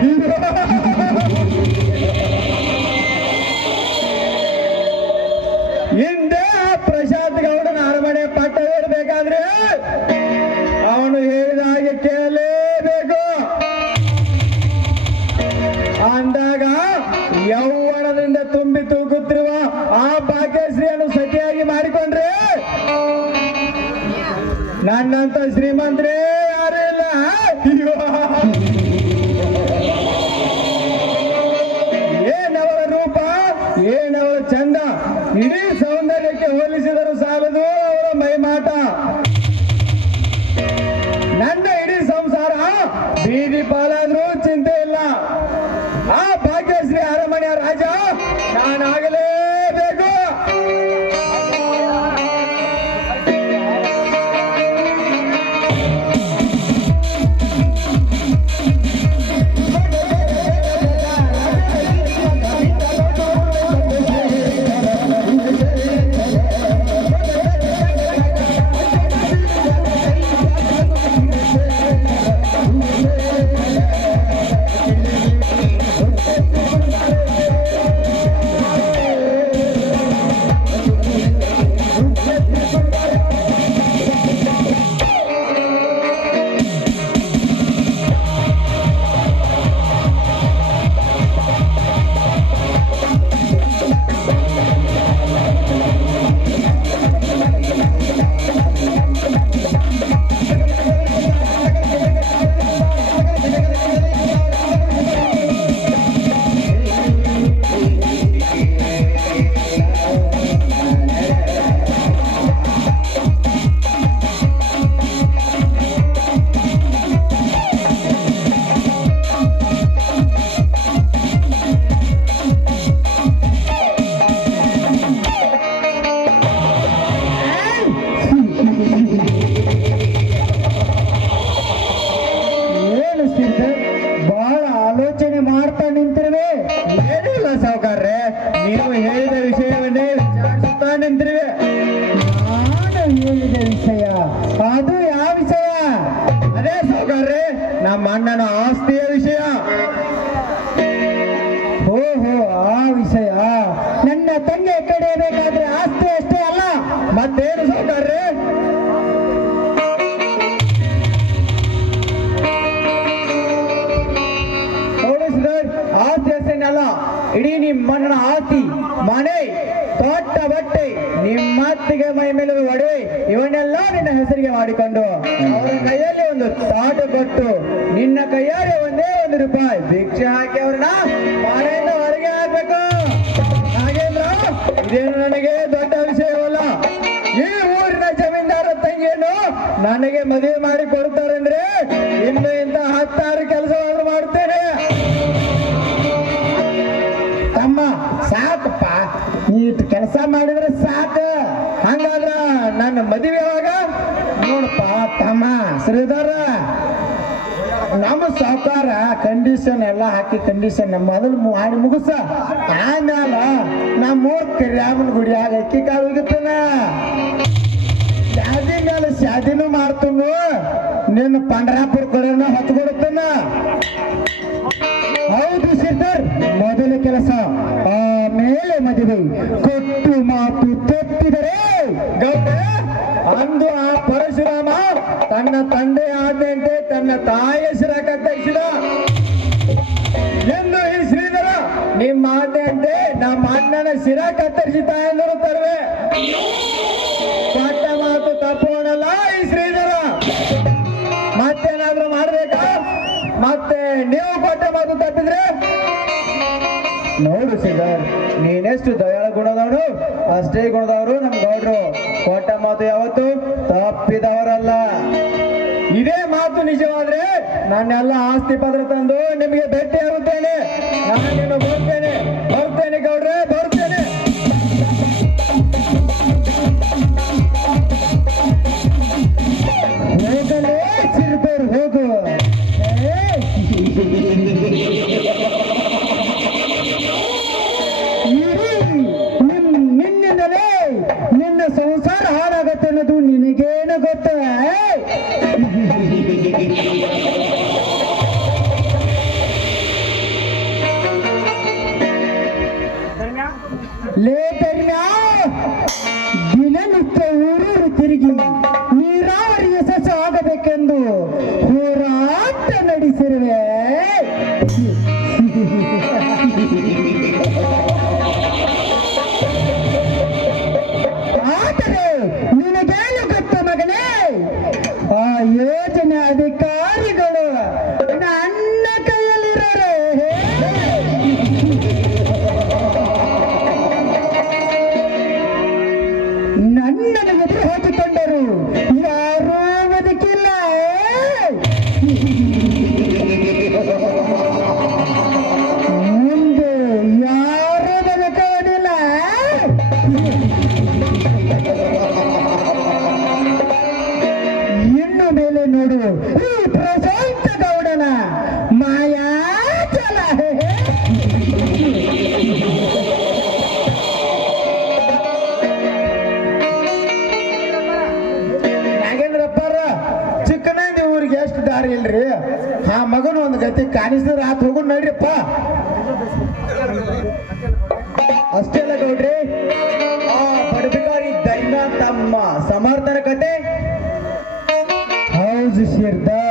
ಹಿಂದೆ ಅಂದಾಗ ಯೌವನದಿಂದ ತುಂಬಿ ತೂಗುತ್ತಿರುವ ಆ ಭಾಗ್ಯಶ್ರೀಯನ್ನು ಸತಿಯಾಗಿ ಮಾಡಿಕೊಂಡ್ರೆ ನನ್ನಂತ ಶ್ರೀಮಂತರೇ राजा ज्ञान आ गया। ತಂದೆ ಕಡೆ ಬೇಕಾದ್ರೆ ಆಸ್ತಿ ಅಷ್ಟೇ ಅಲ್ಲ, ಮತ್ತೇನು ಸೌಕರ್ಯ ಇಡೀ ಅಷ್ಟೇನಲ್ಲ, ಇಡೀ ನಿಮ್ಮಣ್ಣನ ಆಸ್ತಿ, ಮನೆ ತೋಟ ಬಟ್ಟೆ ನಿಮ್ಮತ್ತಿಗೆ ಮೈ ಮೇಲೆ ಒಡೆ ಇವನ್ನೆಲ್ಲ ನಿನ್ನ ಹೆಸರಿಗೆ ಮಾಡಿಕೊಂಡು ಅವರ ಕೈಯಲ್ಲಿ ಒಂದು ತಾಟ ಕೊಟ್ಟು ನಿನ್ನ ಕೈಯಾರೆ ಒಂದೇ ಒಂದು ರೂಪಾಯಿ ಭಿಕ್ಷೆ ಹಾಕಿ ಅವ್ರನ್ನ ಮನೆಯಿಂದ ಇದೇನು ನನಗೆ ದೊಡ್ಡ ವಿಷಯವಲ್ಲ. ಈ ಊರಿನ ಜಮೀನ್ದಾರ ತಂಗಿಯನ್ನು ನನಗೆ ಮದುವೆ ಮಾಡಿ ಕೊಡ್ತಾರಂದ್ರೆ ಇನ್ನು ಇಂತ ಹತ್ತಾರು ಕೆಲಸವಾದ್ರು ಮಾಡ್ತೇನೆ ತಮ್ಮ, ಸಾಕಪ್ಪ. ಈ ಕೆಲಸ ಮಾಡಿದ್ರೆ ಸಾಕು. ಹಂಗಾದ್ರ ನನ್ನ ಮದುವೆ ಯಾವಾಗ? ನೋಡಪ್ಪ, ತಮ್ಮ, ಶ್ರೀಧರ. ನಮ್ಮ ಸಾಕಾರ ಕಂಡೀಷನ್ ಎಲ್ಲ ಹಾಕಿ ಕಂಡೀಷನ್ ಮೊದಲು ಮಾಡಿ ಮುಗಿಸ. ಆಮ್ಯಾಲ ನಮ್ಮ ಮೂರ್ ಕರಿಯಾಮನ ಗುಡಿಯಾಗ ಅಕ್ಕಿ ಕಾಳು ಹೋಗಿತ್ತಾನ ಶಾದಿ ಮೇಲೆ ಶಾದಿನೂ ಮಾಡ್ತನು ನಿನ್ನ ಪಂಡ್ರಾಪುರ ಕೊಡೋಣ ಹೊತ್ಕೊಡುತ್ತಾನ? ಹೌದು ಸಿದ್ಧರ್ ಮೊದಲ ಕೆಲಸ ಆಮೇಲೆ ಮದುವೆ. ಕೊಟ್ಟು ಮಾತು ತಪ್ಪಿದರೆ ಗೌಡ, ಅಂದು ಆ ಪರಶುರಾಮ ತನ್ನ ತಂದೆ ಆದಂತೆ ತನ್ನ ತಾಯಿ ಎಂದು ಈ ಮಾತೆ ಅಂತೆ, ನಮ್ಮ ಅಣ್ಣನ ಶಿರ ಕತ್ತರಿಸಿ ತಾಯಂದರು ತರುವೆ. ಪಟ್ಟ ಮಾತು ತಪ್ಪೋಣಲ್ಲ ಈ ಶ್ರೀಧರ. ಮತ್ತೇನಾದ್ರೂ ಮಾಡ್ಬೇಕಾ? ಮತ್ತೆ ನೀವು ಕೊಟ್ಟ ಮಾತು ತಪ್ಪಿದ್ರೆ? ನೋಡು ಸಿಗರ್ ನೀನೆಷ್ಟು ದಯಾಳ ಗುಣದವನು. ಅಷ್ಟೇ ಗುಣದವರು ನಮ್ ಗೌಡ್ರು. ಕೊಟ್ಟ ಮಾತು ಯಾವತ್ತು ತಪ್ಪಿದವರಲ್ಲ. ನಿಜವಾದ್ರೆ ನನ್ನೆಲ್ಲ ಆಸ್ತಿ ಪತ್ರ ತಂದು ನಿಮಗೆ ಭೇಟಿ ಆಗುತ್ತೇನೆ. ನಾನು ಬರ್ತೇನೆ? ಬರ್ತೇನೆ ಗೌಡ್ರೆ, ಬರ್ತೇನೆ. ಹೋಗು. ನಿನ್ನಿಂದಲೇ ನಿನ್ನ ಸಂಸಾರ ಹಾಳಾಗತ್ತೆ ಅನ್ನೋದು ನಿನಗೇನು ಗೊತ್ತ? ले दरम्या दिननित्य ऊरूर तिरिगी ನನ್ನನ್ನು ಎದುರು ಹಾಕಿಕೊಂಡರು ಯಾರೂ ಬದುಕಿಲ್ಲ ಮುಂದೆ ಯಾರೂ ಬದುಕುವುದಿಲ್ಲ ಇನ್ನು ಮೇಲೆ ನೋಡು. ಎಷ್ಟು ಇಲ್ರಿ? ಆ ಮಗನ ಒಂದು ಗತಿ ಕಾಣಿಸಿದ್ರೆ ಆತ ಹೋಗು ನಡ್ರಿಪ್ಪ. ಅಷ್ಟೇ ಅಲ್ಲ ಗೌಡ್ರಿ, ಆ ಪಡಬೇಕಾರಿ ದೈನ ತಮ್ಮ ಸಮರ್ಥನ ಕತೆ. ಹೌದು ಶಿರ್ದಾರ್